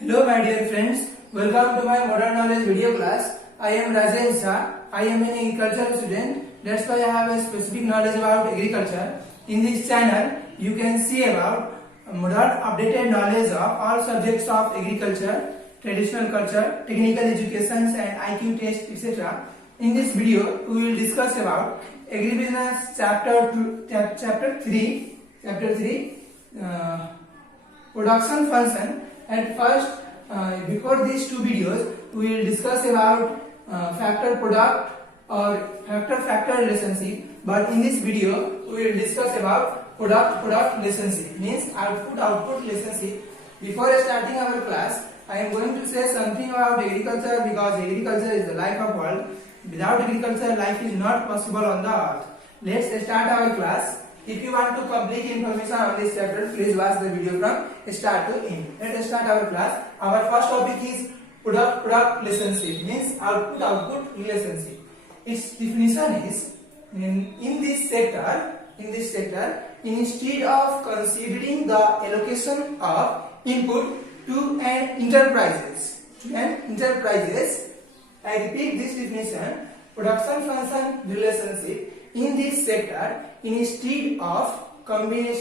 Hello my dear friends, welcome to my modern knowledge video class. I am Rajesh Jha. I am an agriculture student. That's why I have a specific knowledge about agriculture. In this channel, you can see about modern updated knowledge of all subjects of agriculture, traditional culture, technical education and IQ test, etc. In this video, we will discuss about agribusiness chapter 3, production function. At first, before these two videos, we will discuss about factor product or factor relationship. But in this video, we will discuss about product relationship, means output relationship. Before starting our class, I am going to say something about agriculture because agriculture is the life of world. Without agriculture, life is not possible on the earth. Let's start our class. If you want to complete information on this chapter, please watch the video from start to end. Let's start our class. Our first topic is product relationship, means output relationship. Its definition is in this sector, instead of considering the allocation of input to an enterprises, I repeat this definition: production function relationship. In this sector, instead of considering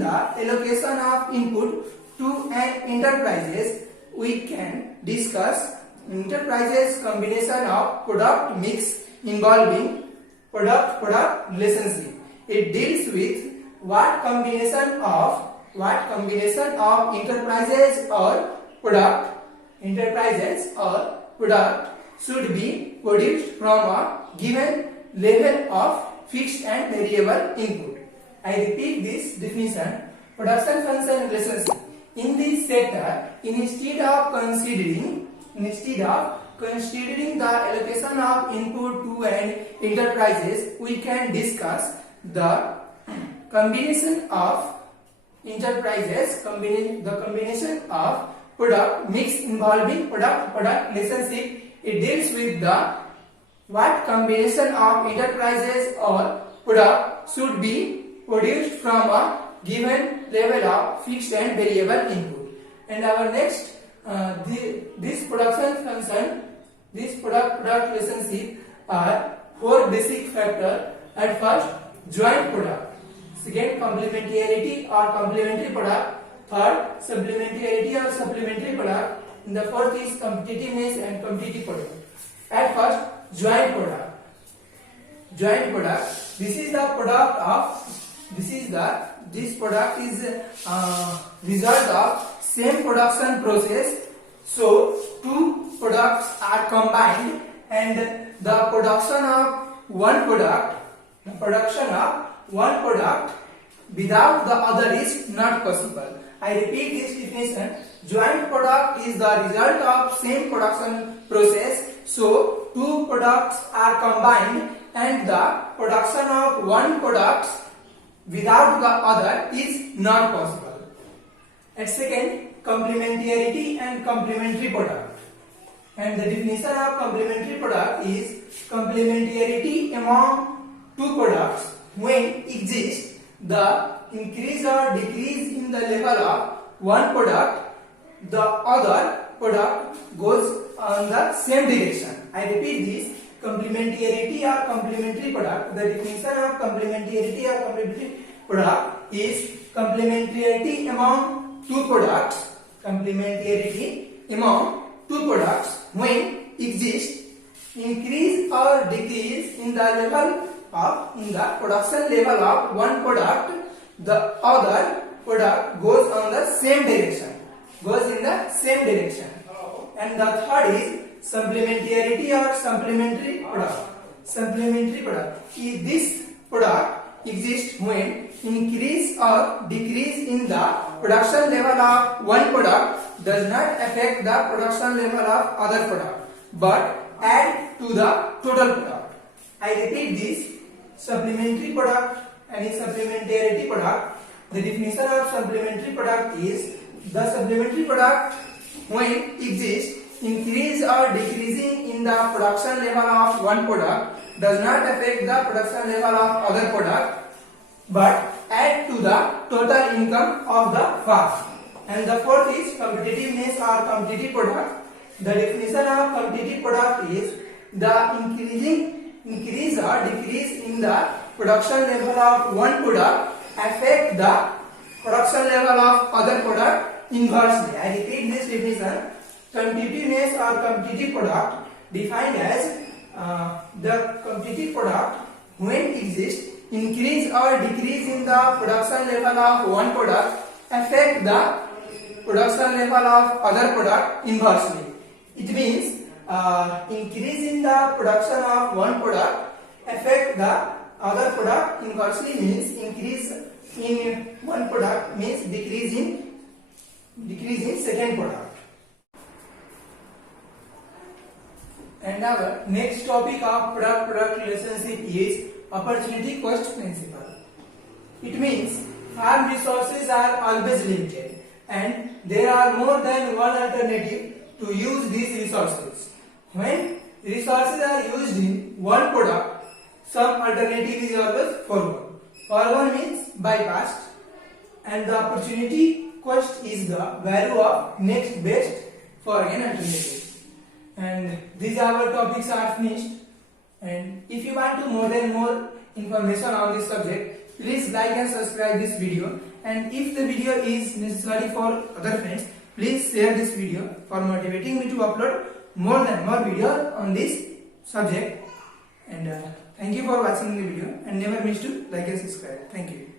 the allocation of input to an enterprises, we can discuss enterprises combination of product mix involving product relationship. It deals with what combination of enterprises or product should be produced from a given level of fixed and variable input. I repeat this definition: production function relationship. In this sector, instead of considering the allocation of input to an enterprises, we can discuss the combination of product mix involving product relationship. It deals with the what combination of enterprises or product should be produced from a given level of fixed and variable input. And our next this production function, this product relationship are four basic factors. At first, joint product. Second, complementarity or complementary product. Third, supplementarity or supplementary product. And the fourth is competitiveness and competitive product. At first, joint product. This product is result of same production process. So two products are combined, and the production of one product without the other is not possible. I repeat this definition: joint product is the result of same production process. So two products are combined, and the production of one product without the other is not possible. And second, complementarity and complementary product. And the definition of complementary product is complementarity among two products when exists the increase or decrease in the level of one product, the other product goes on the same direction. I repeat this: complementarity or complementary product. The definition of complementarity or complementary product is complementarity among two products. When exists increase or decrease in the production level of one product, the other product goes in the same direction. And the third is supplementarity or supplementary product. This product exists when increase or decrease in the production level of one product does not affect the production level of other product, but add to the total product. I repeat this: supplementary product and supplementarity product. The definition of supplementary product is the supplementary product when exists increase or decreasing in the production level of one product does not affect the production level of other product, but add to the total income of the farm. And the fourth is competitiveness or competitive product. The definition of competitive product is the increase or decrease in the production level of one product affect the production level of other product inversely. I repeat this definition. Competitiveness or competitive product defined as the competitive product when exists increase or decrease in the production level of one product affect the production level of other product inversely. It means increase in the production of one product affect the other product inversely, means increase in one product means decrease in second product. And our next topic of product relationship is opportunity cost principle. It means farm resources are always limited and there are more than one alternative to use these resources. When resources are used in one product, some alternative is always forgone. Forgone means bypassed, and the opportunity cost is the value of next best for an alternative. And these our topics are finished. And if you want to more information on this subject, please like and subscribe this video. And if the video is necessary for other friends, please share this video for motivating me to upload more videos on this subject. And thank you for watching the video, and never miss to like and subscribe. Thank you.